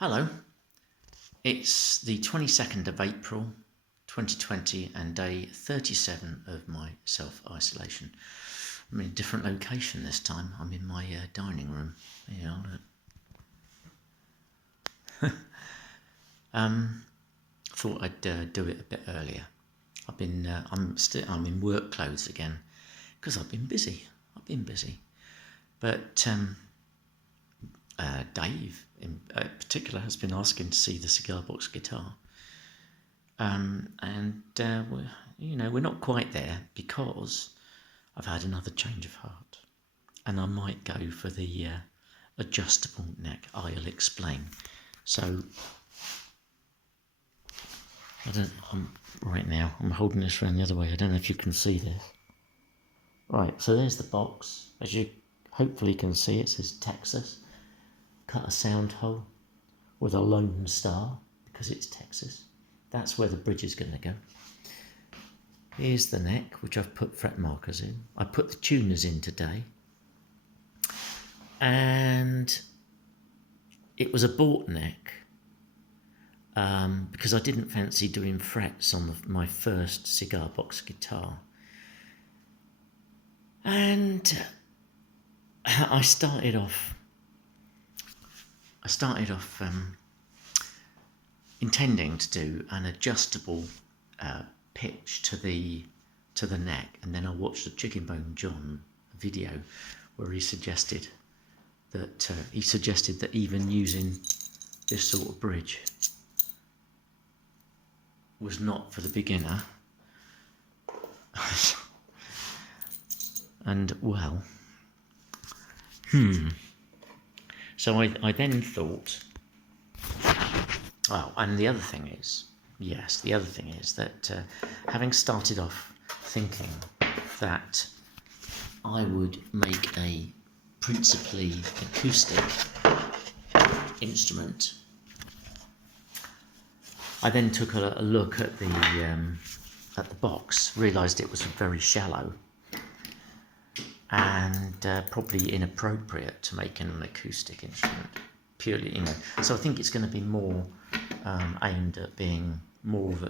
Hello, it's the 22nd of April 2020 and day 37 of my self-isolation. I'm in a different location this time. I'm in my dining room. Yeah, thought I'd do it a bit earlier. I'm in work clothes again because I've been busy. But Dave, in particular, has been asking to see the Cigar Box guitar, we're not quite there because I've had another change of heart, and I might go for the adjustable neck. I'll explain. So, right now I'm holding this around the other way. I don't know if you can see this. Right, so there's the box. As you hopefully can see, it says Texas. Cut a sound hole with a lone star because it's Texas. That's where the bridge is going to go. Here's the neck, which I've put fret markers in. I put the tuners in today. And it was a bought neck because I didn't fancy doing frets on my first Cigar Box guitar. And I started off intending to do an adjustable pitch to the neck, and then I watched the Chicken Bone John video where he suggested that even using this sort of bridge was not for the beginner. And well, so I then thought, and the other thing is that having started off thinking that I would make a principally acoustic instrument, I then took a look at the box, realised it was very shallow and probably inappropriate to make an acoustic instrument. Purely, so I think it's going to be more aimed at being more of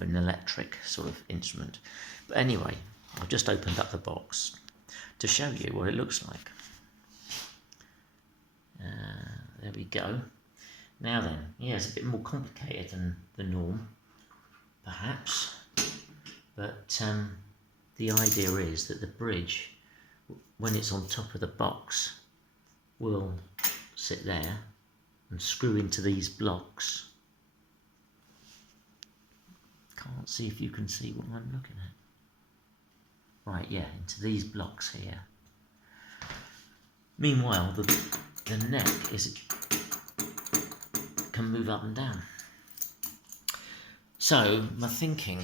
an electric sort of instrument. But anyway, I've just opened up the box to show you what it looks like. There we go. Now then, it's a bit more complicated than the norm, perhaps. But the idea is that the bridge, when it's on top of the box, will sit there and screw into these blocks. Can't see if you can see what I'm looking at. Right, into these blocks here. Meanwhile, the neck can move up and down. So my thinking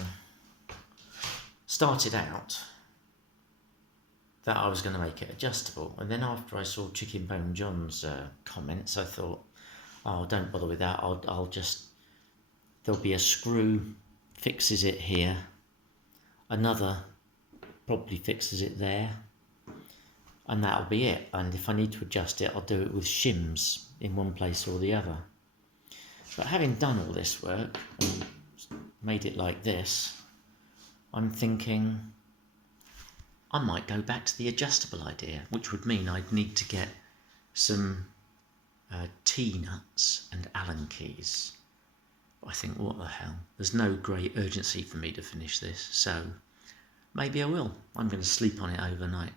started out that I was going to make it adjustable, and then after I saw Chicken Bone John's comments, I thought, don't bother with that. There'll be a screw fixes it here, another probably fixes it there, and that'll be it. And if I need to adjust it, I'll do it with shims in one place or the other. But having done all this work and made it like this, I'm thinking I might go back to the adjustable idea, which would mean I'd need to get some T-nuts and Allen keys. But I think, what the hell? There's no great urgency for me to finish this, so maybe I will. I'm going to sleep on it overnight.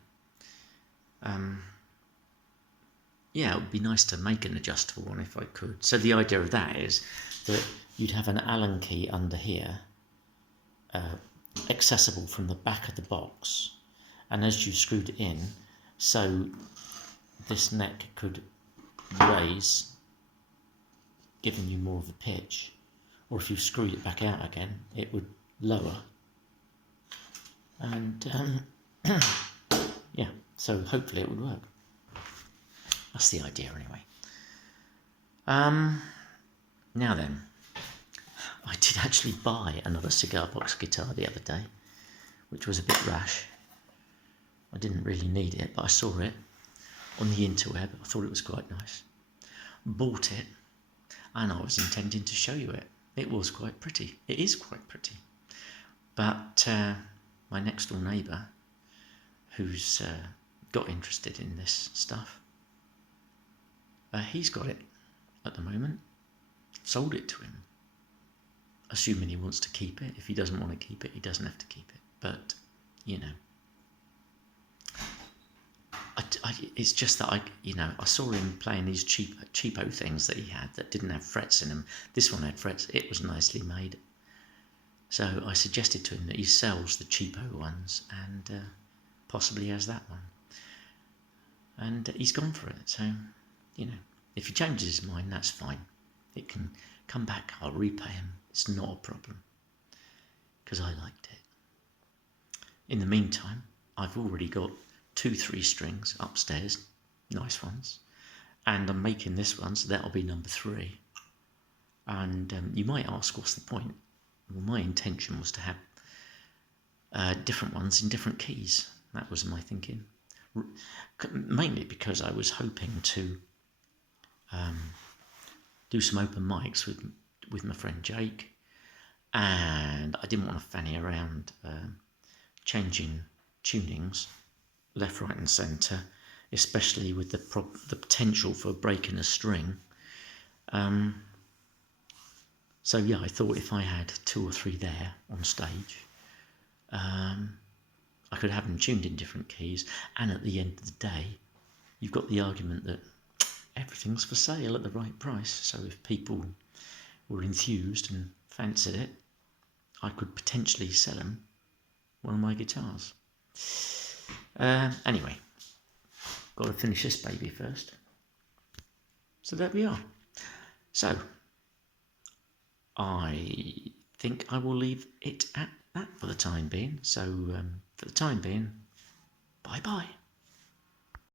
It would be nice to make an adjustable one if I could. So the idea of that is that you'd have an Allen key under here, accessible from the back of the box, and as you screwed it in, so this neck could raise, giving you more of a pitch, or if you screwed it back out again, it would lower. And so hopefully it would work. That's the idea anyway. Now then, I did actually buy another Cigar Box guitar the other day, which was a bit rash. I didn't really need it, but I saw it on the interweb. I thought it was quite nice. Bought it, and I was intending to show you it. It was quite pretty. It is quite pretty. But my next door neighbour, who's got interested in this stuff, he's got it at the moment. Sold it to him, assuming he wants to keep it. If he doesn't want to keep it, he doesn't have to keep it. But, you know, it's just that I saw him playing these cheapo things that he had that didn't have frets in them. This one had frets. It was nicely made. So I suggested to him that he sells the cheapo ones and possibly has that one. And he's gone for it. So, you know, if he changes his mind, that's fine. It can come back. I'll repay him. It's not a problem because I liked it. In the meantime, I've already got 2 3-strings upstairs, nice ones, and I'm making this one, so that'll be number 3. And you might ask, what's the point? Well, my intention was to have different ones in different keys. That was my thinking, mainly because I was hoping to do some open mics with my friend Jake, and I didn't want to fanny around changing tunings left, right and centre, especially with the potential for breaking a string. So yeah, I thought if I had 2 or 3 there on stage, I could have them tuned in different keys, and at the end of the day, you've got the argument that everything's for sale at the right price. So if people were enthused and fancied it, I could potentially sell them one of my guitars. Anyway, got to finish this baby first. So there we are. So I think I will leave it at that for the time being. So for the time being, bye-bye.